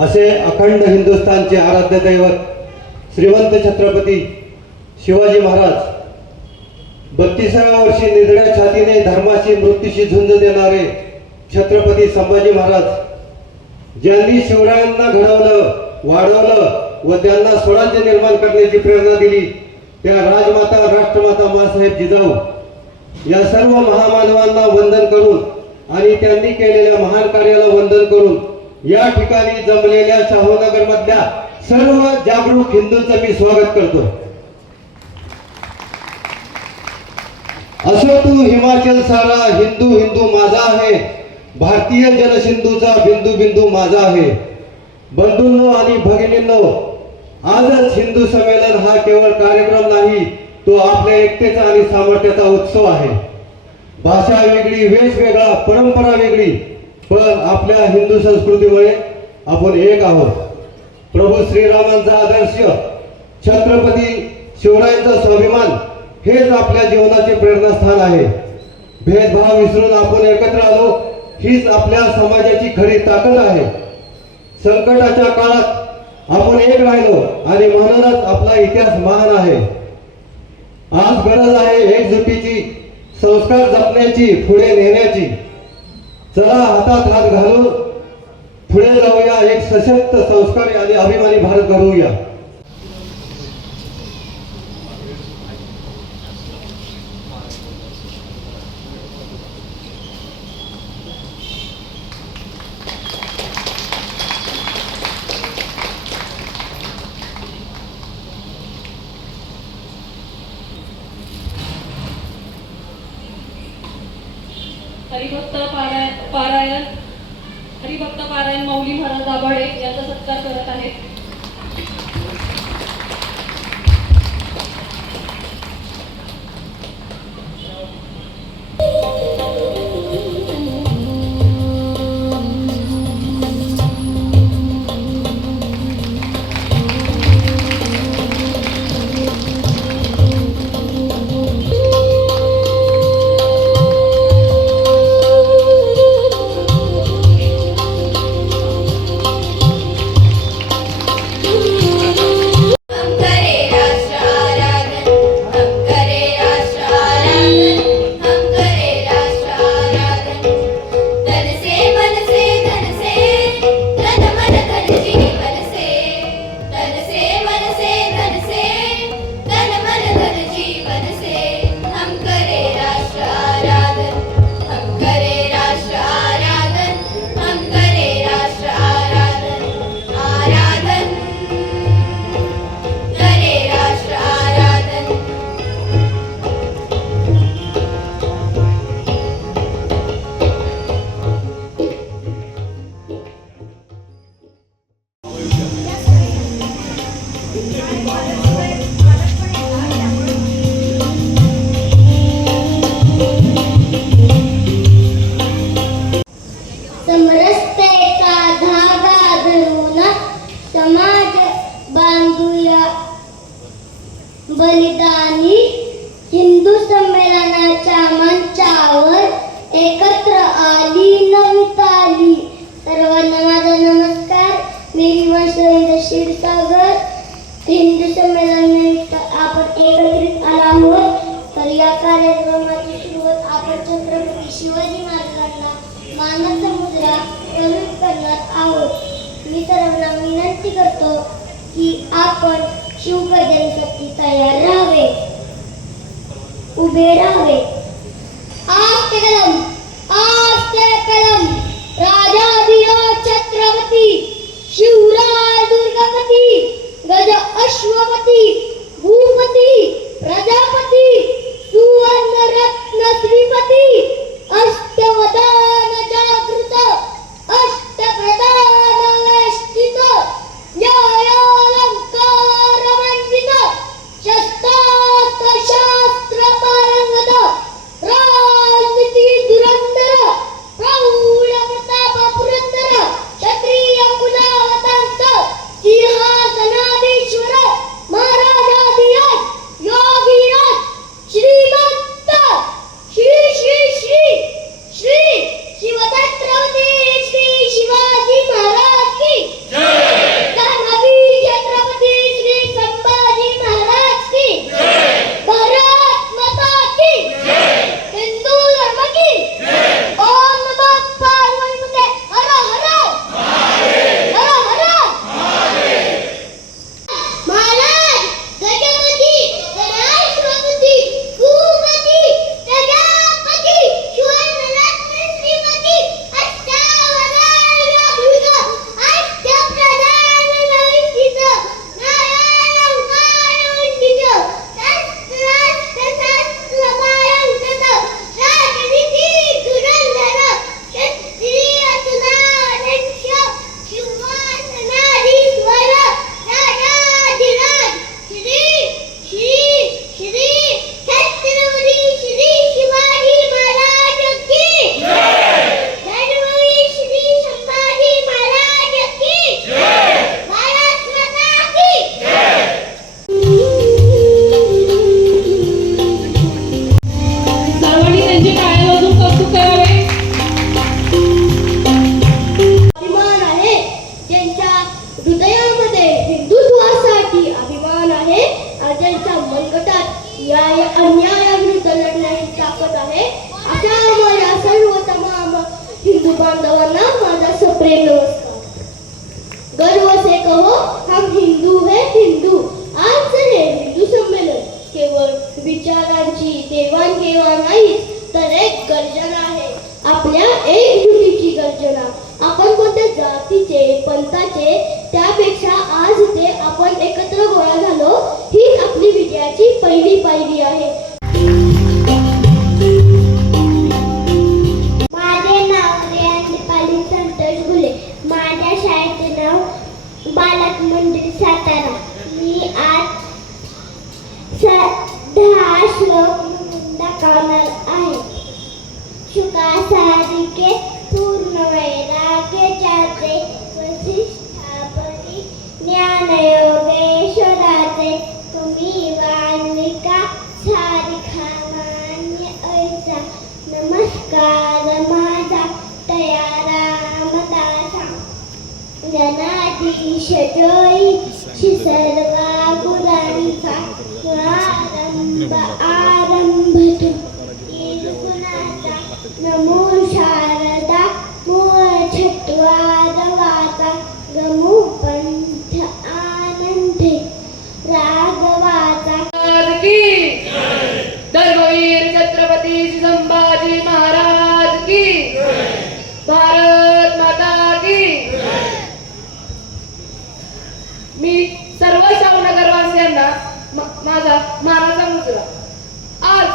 असे अखंड हिंदुस्थानचे आराध्य दैवत श्रीमंत छत्रपती शिवाजी महाराज, 32व्या वर्षी निधड्या छातीने धर्माशी मृत्यूशी झुंज देणारे छत्रपती संभाजी महाराज, ज्यांनी शिवरायांना घडवलं, वाढवलं व त्यांना स्वराज्य निर्माण करण्याची प्रेरणा दिली, त्या राजमाता राष्ट्रमाता माँसाहेब जिजाऊ या सर्व महामानवांना वंदन करून आणि त्यांनी केलेल्या महान कार्याला वंदन करून या ठिकाणी जमलेल्या शाहूनगर मधल्या सर्व जागरूक हिंदूंचं मी स्वागत करतो. असो तू हिमाचल सारा, हिंदू हिंदू माझा आहे, भारतीय जनसिंधूचा बिंदू बिंदू माझा आहे. बंधूंनो आणि भगिनींनो, आजच हिंदू संमेलन हा केवळ कार्यक्रम नाही, तो आपल्या एकतेचा आणि सामर्थ्याचा उत्सव आहे. भाषा वेगळी, वेश वेगळा, परंपरा वेगळी, पण आपल्या हिंदू संस्कृतीमुळे आपण एक आहोत. प्रभू श्रीरामांचा आदर्श, छत्रपती शिवरायांचा स्वाभिमान हेच आपल्या जीवनाचे प्रेरणास्थान आहे. भेदभाव विसरून आपण एकत्र आलो, हीच आपल्या समाजाची खरी ताकद आहे. संकटाच्या काळात आपण एक राहिलो आणि म्हणूनच आपला इतिहास महान आहे. आज गरज आहे एकजुटीची, संस्कार जपण्याची, पुढे नेण्याची. चला हातात हात घालून पुढे जाऊया, एक सशक्त, संस्कारी आणि अभिमानी भारत घडवूया. हरिभक्त पारायण माऊली महाराज दाभाडे यांचा सत्कार करत आहेत. समरसतेचा धागा धरून समाज बांधूया. बलिदानी हिंदू संमेलनाच्या मंचावर एकत्र आली नविताली. सर्वांना माझा नमस्कार. मी विमर्शेंद्र क्षीरसागर. हिंदू संमेलनानिमित्त आपण एकत्रित आला आहोत. तर या कार्यक्रमाची सुरुवात आपण छत्रपती शिवाजी महाराजांना मानद मुद्रा करून करणार आहोत. मी सर्वांना विनंती करतो की आपण शिवगर्जनेसाठी तयार राहावे, उभे राहावे. आस्ते कलम, आस्ते कलम. राजाधिराज छत्रपती शिवराय दुर्गापती, गज अश्वपती, भूपती, प्रजापती, सुवर्ण रत्न श्रीपती, अष्टवदान जागृत, अष्टप्रधान वेष्टित, न्यायालंकार मंडित, शस्त्रास्त्र शास्त्र पारंगत, राजनीती धुरंधर, प्रौढ प्रताप पुरंदर, क्षत्रिय कुलावतांत, सिंहासनाधीश्वर महाराजा या अन्यायाविरुद्ध लढण्याची ताकद आहे अशा माझ्या सर्व तमाम हिंदू बांधवांना माझा सप्रेम नमस्कार. गर्व से कहो हम हिंदू है हिंदू. आज हे हिंदू संमेलन केवळ विचारांची देवाणघेवाण नाही तर एक गर्जना आहे, आपल्या एकजुटीची गर्जना. आपण कोणत्या जातीचे पंथाचे त्यापेक्षा आज इथे आपण एकत्र गोळा झालो हीच आपली विजयाची पहिली पायरी आहे. माझे नाव दीपाली संतोष घुले. माझ्या शाळेचे नाव बालक मंदिर सातारा. मी आज 10 श्लोक दाखवणार आहे. शुका सारिके पूर्ण वैराग्य जाते वसिष्ठापती ज्ञान योगेश्वराचे तुम्ही वाल्मिका सारिखा मान्य ऐसा. नमस्कार माझा तया रामदासा. जनाधीश जोई श्री सर्वा गुरांचा आरंभ आरंभ गुणाचा. नमो शारदा मूळ छटवार वाचा. गमू पंथ आनंदे राघवाचा. की धर्मवीर छत्रपती संभाजी महाराज की भारत माता की. मी सर्व शाहूनगरवासियांना माझा मानाचा मुजरा. आज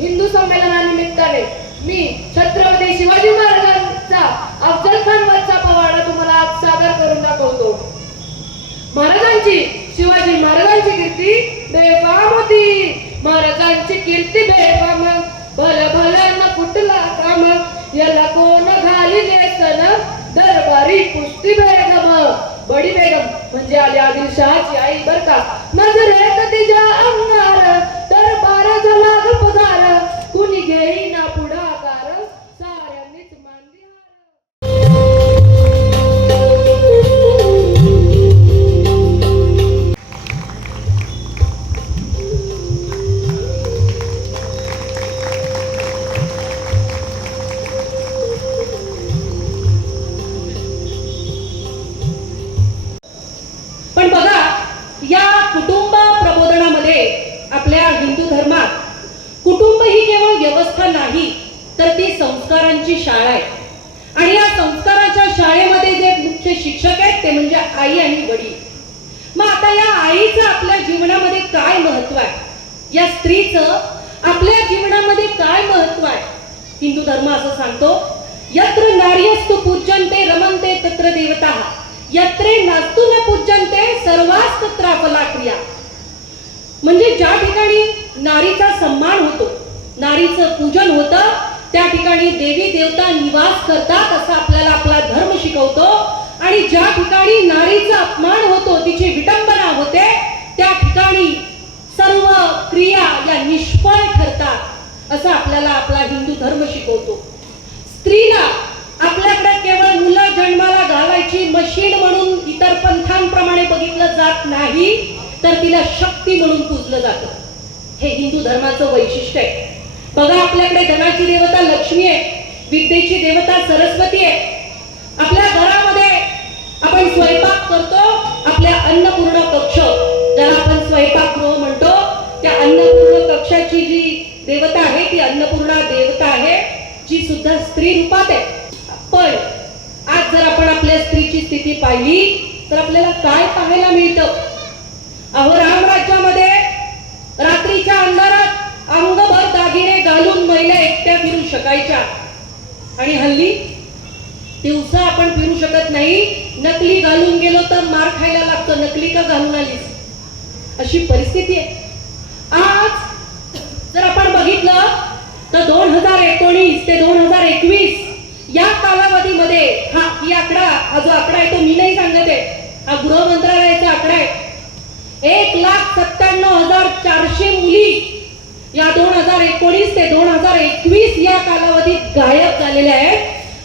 हिंदू संमेलनानिमित्ताने मी छत्रपती शिवाजी महाराजांचा अफजल खान वरचा पवाडा तुम्हाला आज सादर करून दाखवतो. महाराजांची शिवाजी महाराजांची कीर्ती बेफाम होती. महाराजांची कीर्ती बेफाम. भल भल न कुठला काम याला कोण घालिले सन दरबारी कुस्ती बेगम. बडी बेगम म्हणजे आली आदिलशहाची आई बर का. नजरेत तिच्या अंगार दरबार झाला गपदार. कुणी घेईना पुढाकार साऱ्यांनीच मानली हार. पण बघा, या कुटुंब प्रबोधनामध्ये आपल्या हिंदू धर्मात कुटुंब ही केवळ व्यवस्था नाही तर ती संस्कारांची शाळा आहे. आणि या संस्काराच्या शाळेमध्ये जे मुख्य शिक्षक आहेत ते म्हणजे आई आणि वडील. मग आता या आईचं आपल्या जीवनामध्ये काय महत्व आहे, या स्त्रीचं आपल्या जीवनामध्ये काय महत्व आहे. हिंदू धर्म असं सांगतो, यत्र नार्यस्तु पूज्यन्ते रमन्ते तत्र देवताः, यत्रे नास्तु न पूज्यन्ते सर्वास् तत्र फलाक्रिया. म्हणजे ज्या ठिकाणी नारीचा सन्मान होतो, नारीचं पूजन होतं, त्या ठिकाणी देवी देवता निवास करतात असं आपल्याला आपला धर्म शिकवतो. आणि ज्या ठिकाणी नारीचा अपमान होतो, तिची विटंबना होते, त्या ठिकाणी सर्व क्रिया या निष्फळ ठरतात असं आपल्याला आपला हिंदू धर्म शिकवतो. स्त्रीला आपल्याकडे केवळ मुलं जन्माला घालायची मशीन म्हणून इतर पंथांप्रमाणे बघितलं जात नाही, तर तिला शक्ती म्हणून पूजलं जातं. हे हिंदू धर्माचं वैशिष्ट्य आहे. बघा, आपल्याकडे धनाची देवता लक्ष्मी आहे, विद्येची देवता सरस्वती आहे. आपल्या घरामध्ये आपण स्वयंपाक करतो, आपल्या अन्नपूर्णा कक्ष ज्याला आपण स्वयंपाकगृह म्हणतो, त्या अन्नपूर्णा कक्षाची जी देवता आहे ती अन्नपूर्णा देवता आहे, जी सुद्धा स्त्री रूपात आहे. पण आज जर आपण आपल्या स्त्रीची स्थिती पाहिली तर आपल्याला काय पाहायला मिळतं. अहो, रामराज्यामध्ये रात्रीच्या अंधारात अंगभर दागिने घालून महिला एकट्या फिरू शकायच्या, आणि हल्ली दिवसा आपण फिरू शकत नाही. नकली घालून गेलो तर मार खायला लागतो, नकली का घालून आलीस, अशी परिस्थिती आहे. आज जर आपण बघितलं तर 2019 ते 2021 या कालावधीमध्ये हा जो आकडा आहे तो मी नाही सांगत आहे, हा गृह मंत्रालयाचा आकडा आहे. 1,97,400 मुली या 2019 ते 2021 या कालावधीत गायब झालेल्या आहेत.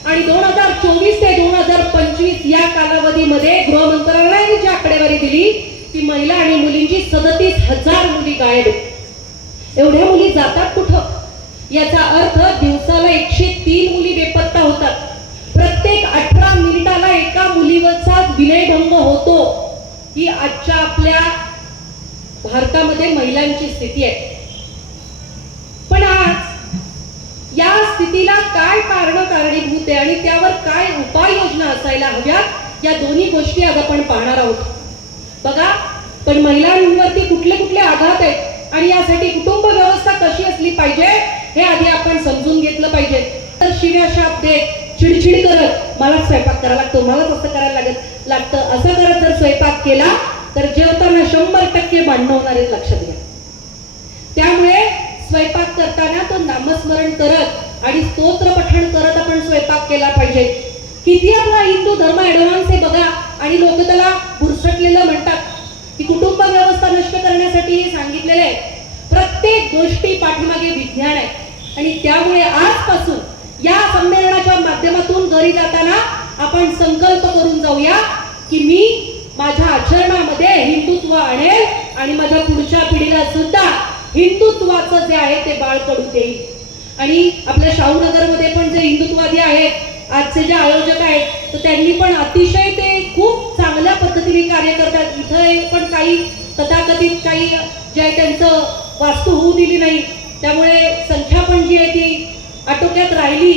आणि 2024 ते 2025 या कालावधीमध्ये गृह मंत्रालयाने जी आकडेवारी दिली ती महिला आणि मुलींची 37,000 मुली गायब आहेत. एवढ्या मुली जातात कुठं? याचा अर्थ दिवसाला 103 मुली बेपत्ता होतात. प्रत्येक 18 मिनिटाला एका मुलीवरचा विनयभंग होतो. ही आजच्या आपल्या भारतामध्ये महिलांची स्थिती आहे. पण आज या स्थितीला काय कारणीभूत आहे आणि त्यावर काय उपाययोजना असायला हव्यात, या दोन्ही गोष्टी आज आपण पाहणार आहोत. बघा, पण महिलांवरती कुठले कुठले आघात आहेत आणि यासाठी कुटुंब व्यवस्था कशी असली पाहिजे हे आधी आपण समजून घेतलं पाहिजे. तर शिव्या शाप देत, चिडचिड करत, मला स्वयंपाक करायला लागतो, मलाच असं करायला लागतं, असं करत जर स्वयंपाक केला तर जेवताना 100% भांडणं होणार आहेत, लक्षात घ्या. त्यामुळे स्वयंपाक करताना तो नामस्मरण करत आणि स्तोत्र पठण करत आपण स्वयंपाक केला पाहिजे. किती आपला हिंदू धर्म ऍडव्हान्स आहे बघा, आणि लोक त्याला बुरसटलेलं म्हणतात की कुटुंब व्यवस्था नष्ट करण्यासाठी हे सांगितलेले आहे. प्रत्येक गोष्टी पाठीमागे विज्ञान आहे. आणि त्यामुळे आजपासून या संमेलनाच्या माध्यमातून घरी जाताना आपण संकल्प करून जाऊया की मी माझ्या आचरणामध्ये हिंदुत्व आणेल आणि माझ्या पुढच्या पिढीला सुद्धा हिंदुत्वाचं जे आहे ते बाळकडू देईल. आणि आपल्या शाहूनगरमध्ये पण जे हिंदुत्ववादी आहेत, आजचे जे आयोजक आहेत, तर त्यांनी पण अतिशय ते खूप चांगल्या पद्धतीने कार्य करतात. इथं पण काही तथाकथित काही जे आहे त्यांचं वास्तू होऊ दिली नाही, त्यामुळे संख्या पण जी आहे ती आटोक्यात राहिली.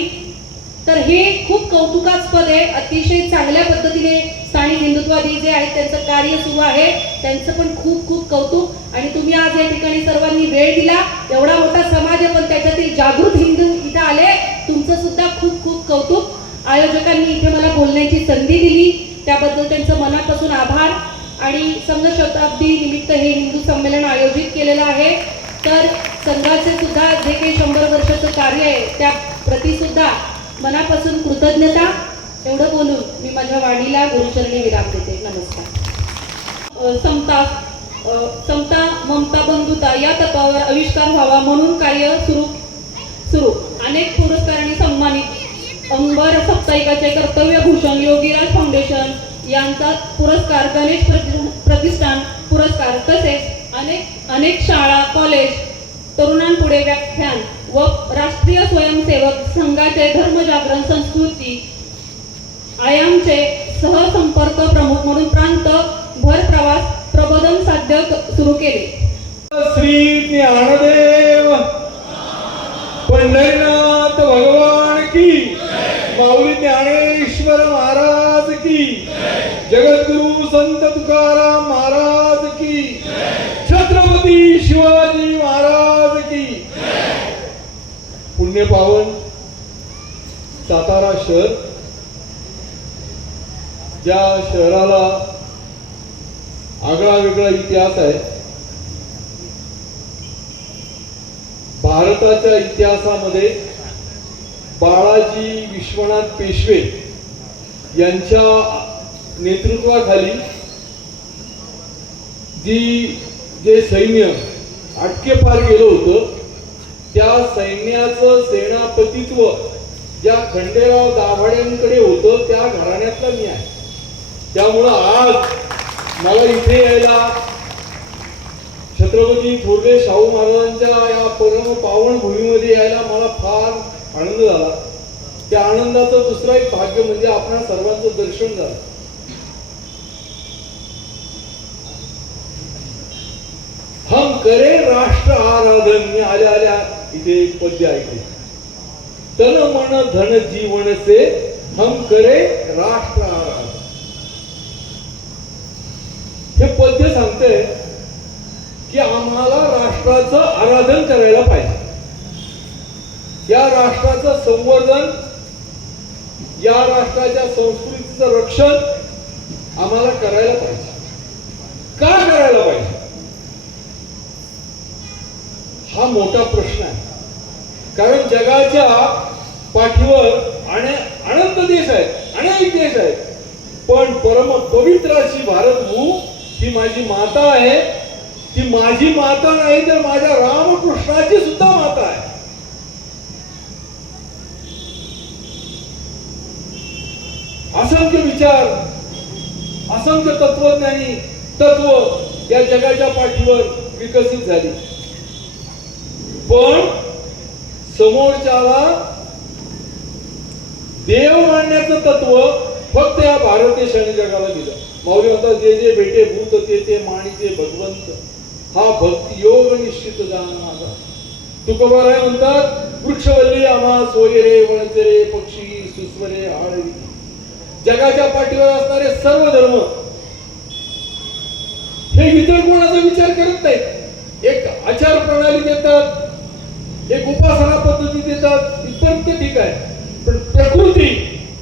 तर हे खूप कौतुकास्पद आहे. अतिशय चांगल्या पद्धतीने स्थानिक हिंदुत्ववादी जे आहेत त्यांचं कार्य सुरू आहे, त्यांचं पण खूप खूप कौतुक. आणि तुम्ही आज या ठिकाणी सर्वांनी वेळ दिला, एवढा मोठा समाज आहे पण त्याच्यातील जागृत हिंदू इथं आले, तुमचं सुद्धा खूप खूप कौतुक. आयोजकांनी इथे मला बोलण्याची संधी दिली त्याबद्दल त्यांचं मनापासून आभार. आणि संघ शताब्दी निमित्त हे हिंदू संमेलन आयोजित केलेलं आहे. तर संघाचे सुद्धा जे काही 100 वर्षाचं कार्य आहे त्या प्रति सुद्धा मनापासून कृतज्ञता. एवढं बोलून मी माझ्या वाणीला गुरुचरणी विराम देते. नमस्कार. समता ममता बंधुता या तत्वावर आविष्कार व्हावा म्हणून कार्य सुरू. अनेक पुरस्कारांनी सन्मानित अंबर साप्ताहिकाचे कर्तव्यभूषण योगीराज फाउंडेशन यांचा पुरस्कार, गणेश प्रतिष्ठान पुरस्कार, तसेच अनेक शाळा, कॉलेज, तरुणांपुढे व्याख्यान व राष्ट्रीय स्वयंसेवक संघाचे धर्मजागरण संस्कृती आयामचे सहसंपर्क प्रमुख म्हणून प्रांत भर प्रवास प्रबोधन साध्य सुरू केले. श्री ज्ञानदेव पंढरीनाथ भगवान की, माऊली ज्ञानेश्वर महाराज की, जगद्गुरु संत तुकाराम महाराज की, छत्रपती शिवाजी महाराज की. पुण्य पावन सातारा शहर, ज्या शहराला आगळा वेगळा इतिहास आहे. भारताच्या इतिहासामध्ये बाळाजी विश्वनाथ पेशवे यांच्या नेतृत्वाखाली जे सैन्य आटकेपार गेलं होतं, त्या सैन्याचं सेनापतित्व ज्या खंडेराव दाभाड्यांकडे होतं त्या घराण्यातला मी आहे. त्यामुळं आज मला इथे यायला, छत्रपती थोरले शाहू महाराजांच्या या परम पावन भूमीमध्ये यायला मला फार आनंद झाला. त्या आनंदाचं दुसरं एक भाग्य म्हणजे आपणा सर्वांचं दर्शन झालं. हम करे राष्ट्र आराधन. मी आल्या इथे एक पद्य ऐकले, तन मन धन जीवन से हम करे राष्ट्र आराधन. हे पद्य सांगते की आम्हाला राष्ट्राचं आराधन करायला पाहिजे, या राष्ट्राचं संवर्धन, या राष्ट्राच्या संस्कृतीचं रक्षण आम्हाला करायला पाहिजे. का करायला पाहिजे हा मोठा प्रश्न आहे. कारण जगाच्या पाठीवर अनंत देश आहेत, अनेक देश आहेत, पण परम पवित्र अशी भारतभूमी ही माझी माता आहे. ती माझी माता नाही तर माझ्या रामकृष्णाची सुद्धा माता आहे. असंख्य विचार, असंख्य तत्वज्ञानी तत्व या जगाच्या पाठीवर विकसित झाली. पण समोरच्याला देव मानण्याचं तत्व फक्त या भारत देशाने जगाला दिलं. माऊली म्हणतात, जे जे भेटे भूत ते माणिचे भगवंत, हा भक्ती योग निश्चित जाण माझा. तुकोबाराय म्हणतात, वृक्षवल्ली आम्हा सोयरे वणचरे पक्षी सुस्वरे आळवी. जगाच्या पाठीवर असणारे सर्व धर्म हे इतर कोणाचा विचार करत नाहीत. एक आचार प्रणाली देतात, एक उपासना पद्धती देतात, इथपर्यंत ठीक आहे. पण प्रकृती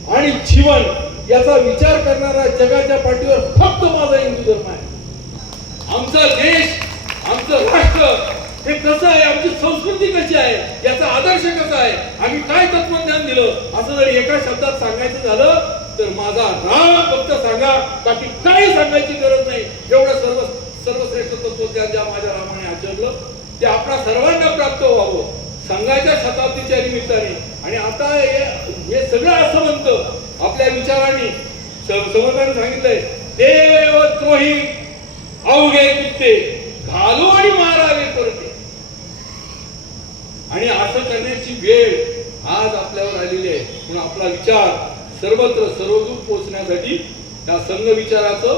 आणि जीवन याचा विचार करणारा जगाच्या पाठीवर फक्त माझा हिंदू धर्म आहे. आमचा देश, आमचं राष्ट्र हे कसं आहे, आमची संस्कृती कशी आहे, याचा आदर्श कसा आहे, आम्ही काय तत्वज्ञान दिलं, असं जर एका शब्दात सांगायचं झालं तर माझा राम फक्त सांगा, बाकी काही सांगायची गरज नाही. एवढं सर्वश्रेष्ठ तत्वज्ञान ज्या माझ्या रामाने आचरलं ते आपल्या सर्वांना प्राप्त व्हावं संघाच्या शताब्दीच्या निमित्ताने. आणि आता हे सगळं असं म्हणतं आपल्या विचारांनी समर्थाने सांगितलंय, देव त्रोही अवघे कित्ते घालू आणि मारावे करते. आणि असं करण्याची वेळ आज आपल्यावर आलेली आहे. म्हणून आपला विचार सर्वत्र सर्वदूर पोहोचण्यासाठी त्या संघ विचाराचं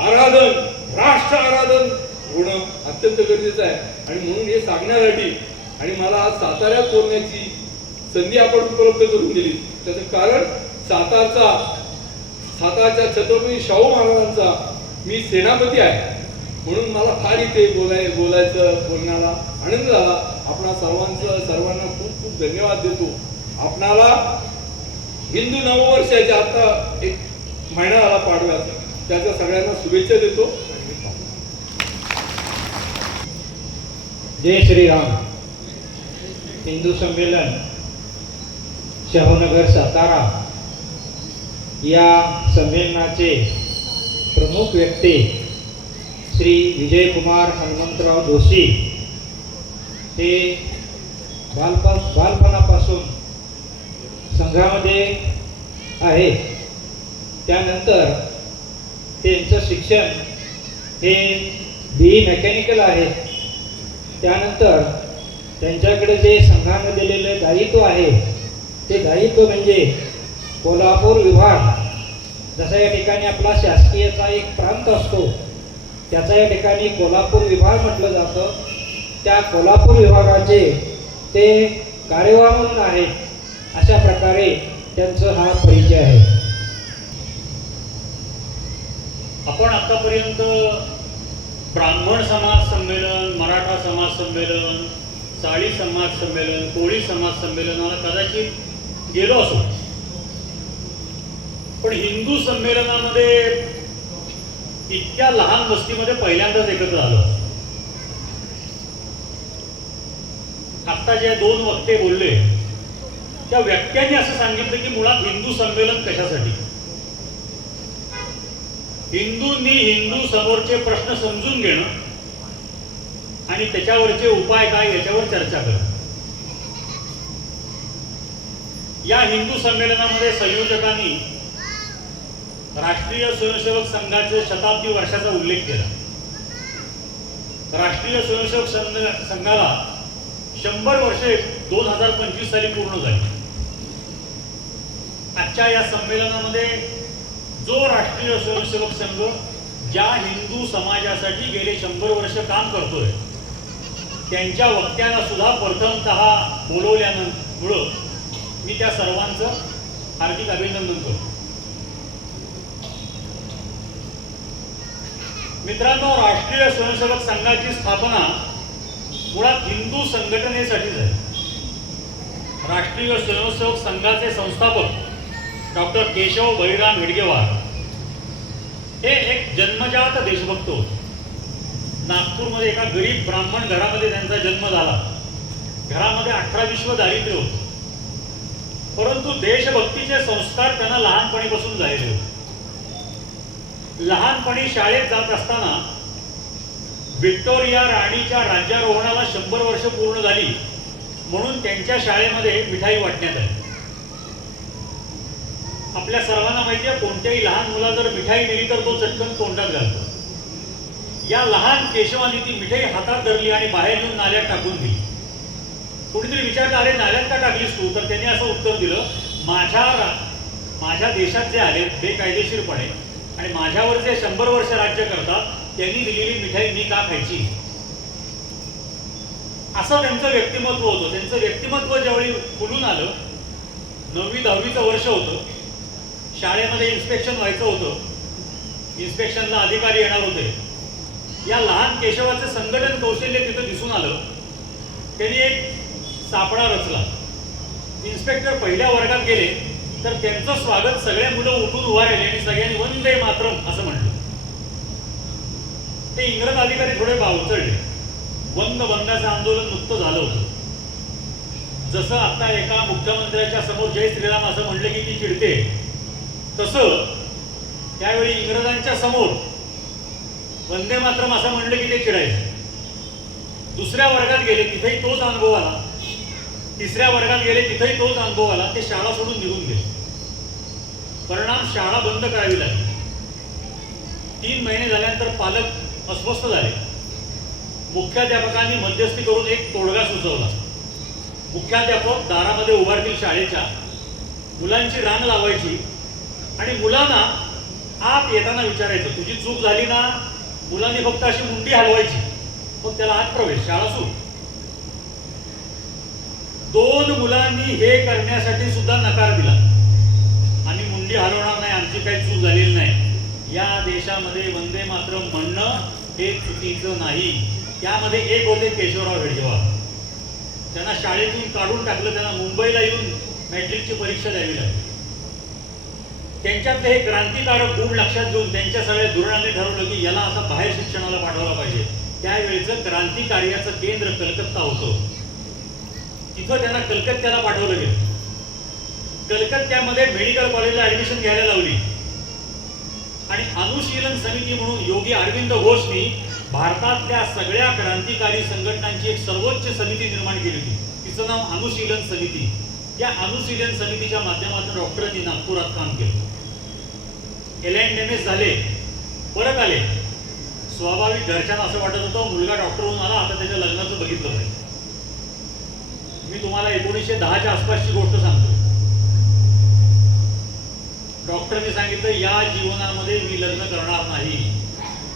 आराधन, राष्ट्र आराधन होणं अत्यंत गरजेचं आहे. आणि म्हणून हे सांगण्यासाठी आणि मला आज साताऱ्यात बोलण्याची संधी आपण उपलब्ध करून दिली, त्याचं कारण सातारच्या छत्रपती शाहू महाराजांचा मी सेनापती आहे. म्हणून मला फार इथे बोलण्याला आनंद झाला. आपणा सर्वांना खूप खूप धन्यवाद देतो. आपणाला हिंदू नववर्षाच्या आता एक महिना झाला पाडव्याचा, त्याच्या सगळ्यांना शुभेच्छा देतो. जय श्रीराम. हिंदू संमेलन शाहूनगर सातारा या संमेलनाचे प्रमुख व्यक्ती श्री विजयकुमार हनुमंतराव जोशी हे बालपणापासून संघामध्ये आहेत. त्यानंतर त्यांचं शिक्षण हे BE मेकॅनिकल आहे. त्यानंतर त्यांच्याकडे जे संघाने दिलेले दायित्व आहे ते दायित्व म्हणजे कोल्हापूर विभाग, जसा या ठिकाणी आपला शासकीयचा एक प्रांत असतो त्याचा या ठिकाणी कोल्हापूर विभाग म्हटलं जातं. त्या कोल्हापूर विभागाचे ते कार्यवाह म्हणून आहेत. अशा प्रकारे त्यांचा हा परिचय आहे. आपण आतापर्यंत ब्राह्मण समाज संमेलन, मराठा समाज संमेलन, साळी समाज संमेलन, कोळी समाज संमेलनाला कदाचित गेलो असो, पण हिंदू संमेलनामध्ये इतक्या लहान वस्तीमध्ये पहिल्यांदाच एकत्र आलो. आता ज्या 2 वक्ते बोलले त्या व्यक्त्यांनी असं सांगितलं की मुळात हिंदू संमेलन कशासाठी. हिंदूंनी हिंदू समोरचे प्रश्न समजून घेणं आणि त्याच्यावरचे उपाय काय याच्यावर चर्चा करणं. या हिंदू संमेलनामध्ये संयोजकांनी राष्ट्रीय स्वयंसेवक संघाचे शताब्दी वर्षाचा उल्लेख केला. राष्ट्रीय स्वयंसेवक संघाला 100 वर्षे 2025 साली पूर्ण झाली. आजच्या या संमेलनामध्ये जो राष्ट्रीय स्वयंसेवक संघ ज्या हिंदू समाजासाठी गेले 100 वर्ष काम करतोय त्यांच्या वक्त्यांना सुद्धा प्रथमतः बोलवल्यामुळं मी त्या सर्वांचं हार्दिक अभिनंदन करतो. मित्रांनो, राष्ट्रीय स्वयंसेवक संघाची स्थापना मुळात हिंदू संघटनेसाठी झाली. राष्ट्रीय स्वयंसेवक संघाचे संस्थापक डॉक्टर केशव बळीराम हेडगेवार हे एक जन्मजात देशभक्त होते. नागपूरमध्ये एका गरीब ब्राह्मण घरामध्ये त्यांचा जन्म झाला. घरामध्ये 18 विश्व दारिद्र्य होतं, परंतु देशभक्तीचे संस्कार त्यांना लहानपणीपासून झालेले होते. लहानपणी शाळेत जात असताना व्हिक्टोरिया राणीच्या राज्यारोहणाला 100 वर्ष पूर्ण झाली म्हणून त्यांच्या शाळेमध्ये मिठाई वाटण्यात आली. आपल्या सर्वांना माहिती आहे, कोणत्याही लहान मुला जर मिठाई दिली तर तो चटकन तोंडात घालतो. या लहान केशवाने ती मिठाई हातात धरली आणि बाहेर येऊन नाल्यात टाकून दिली. कोणीतरी विचारलं, अरे नाल्यात का टाकलीस तू? तर त्यांनी असं उत्तर दिलं, माझ्या देशात जे आले बेकायदेशीरपणे आणि माझ्यावर जे 100 वर्ष राज्य करतात त्यांनी दिलेली मिठाई मी का खायची? असं त्यांचं व्यक्तिमत्व होतं. त्यांचं व्यक्तिमत्व ज्यावेळी फुलून आलं, 9वी 10वीचं वर्ष होतं, शाळेमध्ये इन्स्पेक्शन व्हायचं होतं, इन्स्पेक्शनला अधिकारी येणार होते. या लहान केशवाचं संघटन कौशल्य तिथं दिसून आलं. त्यांनी एक सापळा रचला. इन्स्पेक्टर पहिल्या वर्गात गेले तर त्यांचं स्वागत सगळ्या मुलं उठून उभा राहिले आणि सगळ्यांनी वंदे मातरम असं म्हटलं. ते इंग्रज अधिकारी थोडे बावचळले. वंगभंगाचं आंदोलन नुकतं झालं होतं. जसं आता एका मुख्यमंत्र्याच्या समोर जय श्रीराम असं म्हटलं की ती चिडते, तसं त्यावेळी इंग्रजांच्या समोर वंदे मातरम असं म्हणलं की ते चिडायचे. दुसऱ्या वर्गात गेले तिथेही तोच अनुभव आला. तिसऱ्या वर्गात गेले तिथेही तोच अनुभव आला. ते शाळा सोडून निघून गेले. परिणाम, शाळा बंद करावी लागली. 3 महिने झाल्यानंतर पालक अस्वस्थ झाले. मुख्याध्यापकांनी मध्यस्थी करून एक तोडगा सुचवला. मुख्याध्यापक दारामध्ये उभारतील शाळेच्या, मुलांची रांग लावायची आणि मुलांना आत येताना विचारायचं, तुझी चूक झाली ना? मुलांनी फक्त अशी मुंडी हलवायची, मग त्याला आत प्रवेश, शाळा सुरू. 2 मुलांनी हे करण्यासाठी सुद्धा नकार दिला. आम्ही मुंडी हलवणार नाही, आमची काही चूक झालेली नाही. या देशामध्ये वंदे मातरम म्हणणं हे चुकीचं नाही. त्यामध्ये एक होते केशवराव हेडगेवार. त्यांना शाळेतून काढून टाकलं. त्यांना मुंबईला येऊन मॅट्रिकची परीक्षा द्यावी लागली. त्यांच्यातले हे क्रांतिकारक गुण लक्षात घेऊन त्यांच्या सगळ्या धोरणाने ठरवलं की याला आता बाहेर शिक्षणाला पाठवलं पाहिजे. त्यावेळेचं क्रांतिकार्याचं केंद्र कलकत्ता होतं. तिथं त्यांना कलकत्त्याला पाठवलं गेलं. कलकत्त्यामध्ये मेडिकल कॉलेजला ऍडमिशन घ्यायला लावली आणि अनुशीलन समिती म्हणून योगी अरविंद घोषनी भारतातल्या सगळ्या क्रांतिकारी संघटनांची एक सर्वोच्च समिती निर्माण केली होती. तिचं नाव अनुशीलन समिती. त्या अनुशीलन समितीच्या माध्यमातून डॉक्टरांनी नागपुरात काम केलं. LNMS झाले, परत आले. स्वाभाविक घरच्यांना असं वाटत होतं मुलगा डॉक्टर होऊन आला, आता त्याच्या लग्नाचं बघितलं पाहिजे. मी तुम्हाला 1910च्या आसपासची गोष्ट सांगतो. डॉक्टरने सांगितलं या जीवनामध्ये मी लग्न करणार नाही.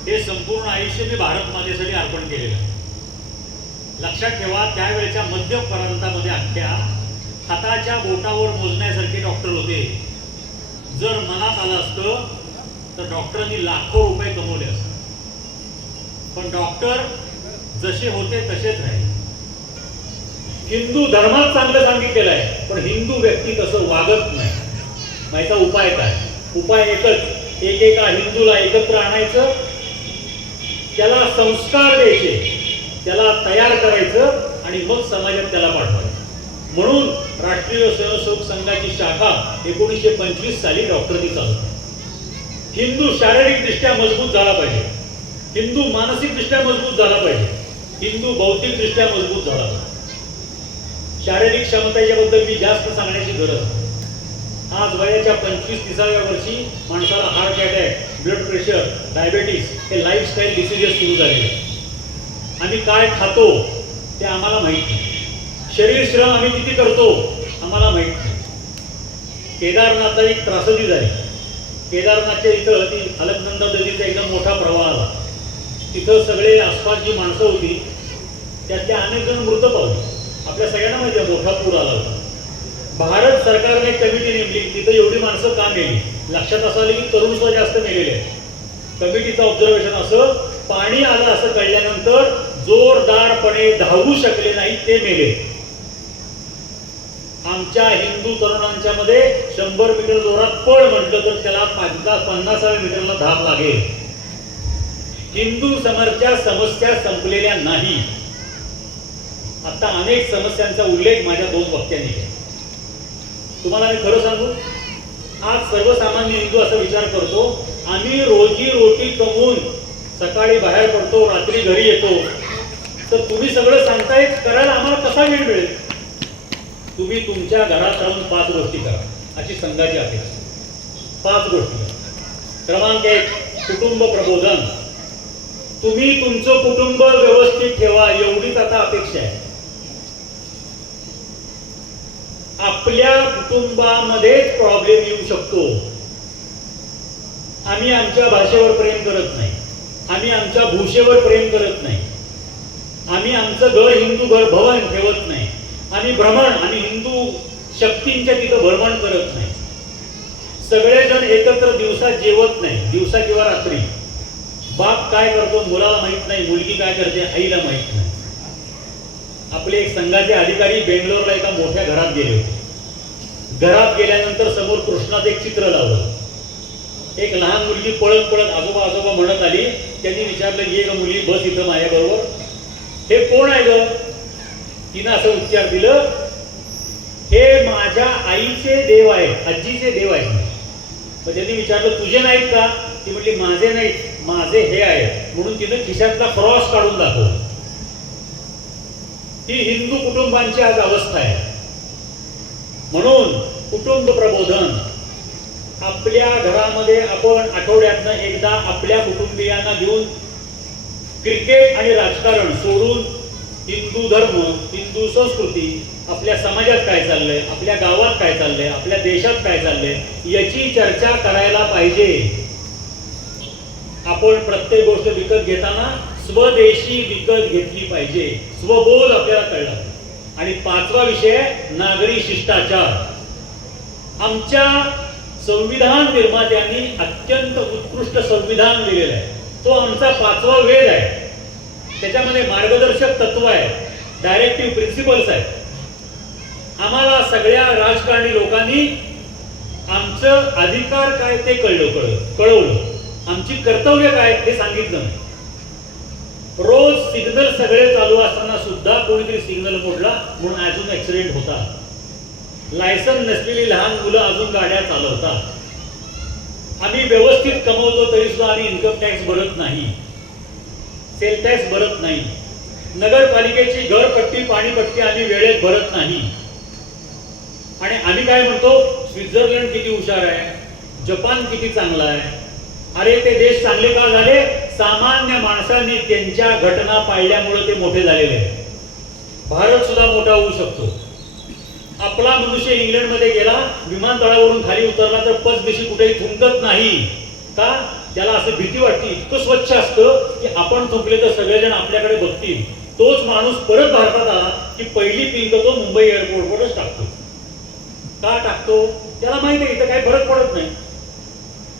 हे संपूर्ण आयुष्य मी भारत मातेसाठी अर्पण केलेलं. लक्षात ठेवा, त्यावेळेच्या मध्य प्रांतामध्ये अख्ख्या हाताच्या बोटावर मोजण्यासारखे डॉक्टर होते. जर मनात आलं असतं तर डॉक्टरांनी लाखो रुपये कमवले असते. पण डॉक्टर जसे होते तसेच राहिले. हिंदू धर्मात चांगलं सांगितलेलं आहे, पण हिंदू व्यक्ती तसं वागत नाही. माहिती उपाय काय? उपाय एकच, एकेका हिंदूला एकत्र आणायचं, त्याला संस्कार द्यायचे, त्याला तयार करायचं आणि मग समाजात त्याला पाठवायचं. म्हणून राष्ट्रीय स्वयंसेवक संघाची शाखा 1925 साली डॉक्टरनी चालू. हिंदू शारीरिकदृष्ट्या मजबूत झाला पाहिजे, हिंदू मानसिकदृष्ट्या मजबूत झाला पाहिजे, हिंदू बौद्धिकदृष्ट्या मजबूत झाला पाहिजे. शारीरिक क्षमतेच्या बद्दल मी जास्त सांगण्याची गरज नाही. आज वयाच्या 25-30व्या वर्षी माणसाला heart attack, blood pressure, diabetes हे लाईफस्टाईल डिसिजेस सुरू झालेले. आम्ही काय खातो ते आम्हाला माहित नाही. शरीर श्रम आम्ही किती करतो आम्हाला माहित नाही. केदारनाथला एक त्रासदी झाली. केदारनाथच्या इथं ती अलकनंदा नदीचा एकदम मोठा प्रवाह आला. तिथं सगळे आसपास जी माणसं होती त्यातल्या अनेक जण मृत पावले. आपल्या सगळ्यांना माहिती आहे मोठा पूर आला होता. भारत सरकारने एक कमिटी नेमली. तिथं एवढी माणसं का मेली? लक्षात असं आलं की तरुण सुद्धा जास्त मेलेले आहेत. कमिटीचं ऑब्झर्वेशन असं, पाणी आलं असं कळल्यानंतर जोरदारपणे धावू शकले नाही ते मेले. आमच्या हिंदू तरुणांच्या मध्ये 100 मीटर जोरात पळ म्हटलं तर त्याला 50व्या मीटरला धाप लागेल. हिंदू समरच्या समस्या संपलेल्या नाही. आता अनेक समस्यांचा उल्लेख माझ्या 2 वक्त्यांनी केला. तुम्हाला मी खरं सांगू, आज सर्वसामान्य हिंदू असा विचार करतो, आम्ही रोजी रोटी कमवून सकाळी बाहेर पडतो, रात्री घरी येतो, तर तुम्ही सगळं सांगताय करायला आम्हाला कसा वेळ मिळेल? तुम्ही तुमच्या घरात राहून 5 गोष्टी करा अशी संघाची अपेक्षा. 5 गोष्टी. क्रमांक 1, कुटुंब प्रबोधन. तुम्ही तुमचं कुटुंब व्यवस्थित ठेवा, एवढीच आता अपेक्षा आहे. आपल्या कुटुंबामध्येच प्रॉब्लेम येऊ शकतो. आम्ही आमच्या भाषेवर प्रेम करत नाही, आम्ही आमच्या भूषेवर प्रेम करत नाही, आम्ही आमचं घर हिंदू घर भवन ठेवत नाही, आम्ही भ्रमण आणि हिंदू शक्तींच्या तिथं भ्रमण करत नाही. सगळेजण एकत्र दिवसा जेवत नाही, दिवसा किंवा रात्री. बाप काय करतो मुलाला माहित नाही, मुलगी काय करते आईला माहित नाही. आपले एक संघाचे अधिकारी बेंगलोरला एका मोठ्या घरात गेले होते. घरात गेल्यानंतर समोर कृष्णाचं एक चित्र लावलं. एक लहान मुलगी पळत पळत आजोबा आजोबा म्हणत आली. त्यांनी विचारलं, ये ग मुली, बस इथं माझ्याबरोबर. हे कोण आहे ग? तिनं असं उत्तर दिलं, हे माझ्या आईचे देव आहेत, आजीचे देव आहेत. मग त्यांनी विचारलं, तुझे नाहीत का? ती म्हटली, माझे नाहीत, माझे हे आहेत. म्हणून तिनं खिशातला क्रॉस काढून दाखवला. ही हिंदू कुटुंबांची आज अवस्था आहे. म्हणून कुटुंब प्रबोधन, आपल्या घरामध्ये आपण आठवड्यातनं एकदा आपल्या कुटुंबियांना घेऊन क्रिकेट आणि राजकारण सोडून हिंदू धर्म, हिंदू संस्कृती, आपल्या समाजात काय चाललंय, आपल्या गावात काय चाललंय, आपल्या देशात काय चाललंय याची चर्चा करायला पाहिजे. आपण प्रत्येक गोष्ट विकत घेताना स्वदेशी विकत घेतली पाहिजे. स्वबोध आपल्याला कळला. आणि 5वा विषय नागरी शिष्टाचार. आमच्या संविधान निर्मात्यांनी अत्यंत उत्कृष्ट संविधान लिहिलेलं आहे. तो आमचा 5वा वेद आहे. त्याच्यामध्ये मार्गदर्शक तत्व आहे, डायरेक्टिव्ह प्रिन्सिपल्स आहेत. आम्हाला सगळ्या राजकारणी लोकांनी आमचं अधिकार काय ते कळवलं. आमची कर्तव्य काय हे सांगितलं नाही. रोज सिग्नल सगळे चालू असताना सुद्धा कोणीतरी सिग्नल मोडला म्हणून अजून ऍक्सिडेंट होता. लायसन नसलेली लहान मुलं अजून गाड्या चालवतात. आम्ही व्यवस्थित कमवतो तरी सुद्धा आम्ही इन्कम टॅक्स भरत नाही, सेल टॅक्स भरत नाही. नगरपालिकेची घरपट्टी पाणीपट्टी आम्ही वेळेत भरत नाही. आणि आम्ही काय म्हणतो, स्वित्झर्लंड किती हुशार आहे, जपान किती चांगला आहे. अरे ते देश चांगले का झाले? सामान्य माणसांनी त्यांच्या घटना पाळल्यामुळे ते मोठे झालेले आहेत. भारत सुद्धा मोठा होऊ शकतो. आपला मनुष्य इंग्लंडमध्ये गेला, विमानतळावरून खाली उतरला तर पचदिशी कुठेही थुंकत नाही का? त्याला असं भीती वाटते. इतकं स्वच्छ असतं की आपण थुंकले तर सगळेजण आपल्याकडे बघतील. तोच माणूस परत भारतात आला की पहिली पिंक तो मुंबई एअरपोर्टवरच टाकतो. का टाकतो? त्याला माहिती आहे इथं काही फरक पडत नाही.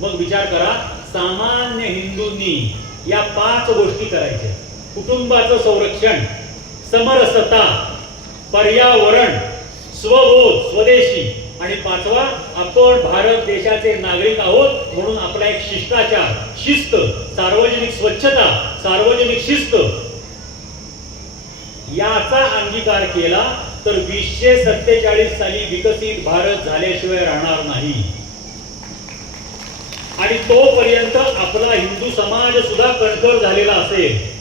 मग विचार करा, सामान्य हिंदूंनी या 5 गोष्टी करायच्या. कुटुंबाचं संरक्षण, समरसता, पर्यावरण, स्वबोध, स्वदेशी आणि 5वा आपण भारत देशाचे नागरिक आहोत म्हणून आपला एक शिष्टाचार, शिस्त, सार्वजनिक स्वच्छता, सार्वजनिक शिस्त याचा अंगीकार केला तर 2047 साली विकसित भारत झाल्याशिवाय राहणार नाही. आणि तोपर्यंत आपला हिंदू समाज सुद्धा कणखर झालेला असेल.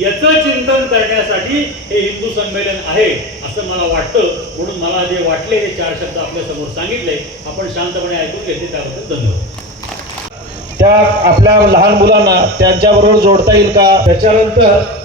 याचं चिंतन करण्यासाठी हे हिंदू संमेलन आहे असं मला वाटतं. म्हणून मला जे वाटले ते 4 शब्द आपल्या समोर सांगितले. आपण शांतपणे ऐकून घेतले त्याबद्दल धन्यवाद. त्या आपल्या लहान मुलांना त्यांच्याबरोबर जोडता येईल का? त्याच्यानंतर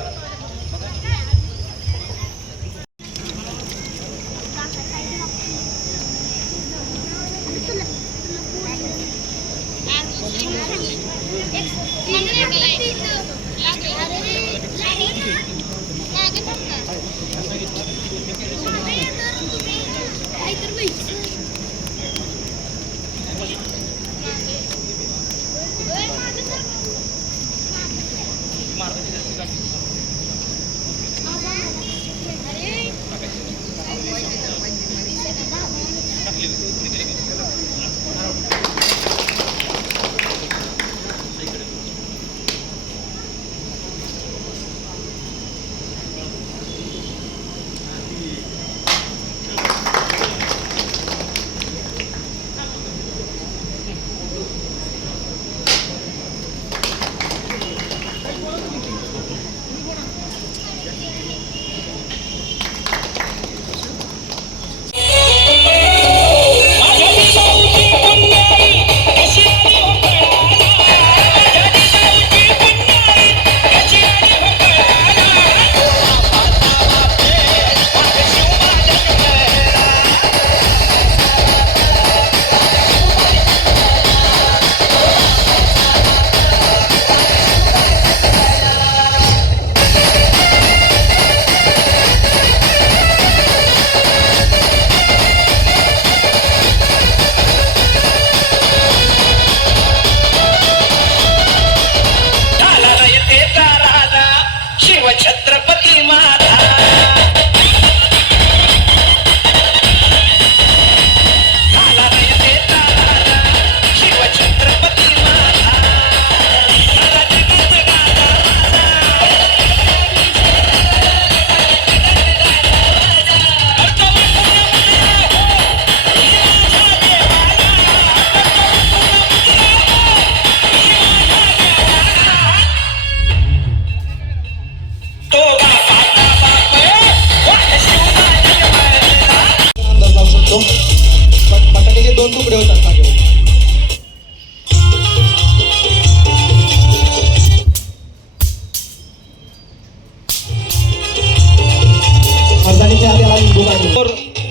होतात मागे.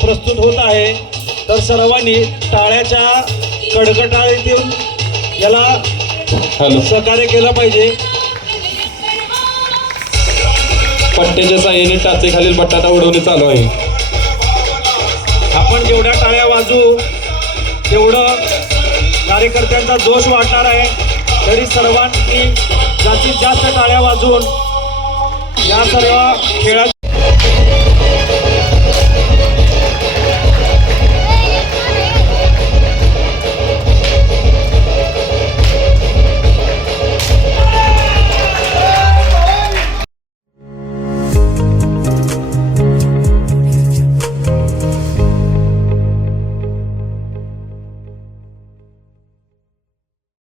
प्रस्तुत होत आहे तर सर्वांनी टाळ्याच्या कडकडाटातून याला सहकार्य केलं पाहिजे. पट्ट्याच्या साह्याने टाचेखालील बटाटा उडवणे चालू आहे. आपण जेवढ्या टाळ्या वाजू तेवढं कार्यकर्त्यांचा जोश वाढणार आहे. तरी सर्वांनी जास्तीत जास्त टाळ्या वाजवून या सर्व खेळात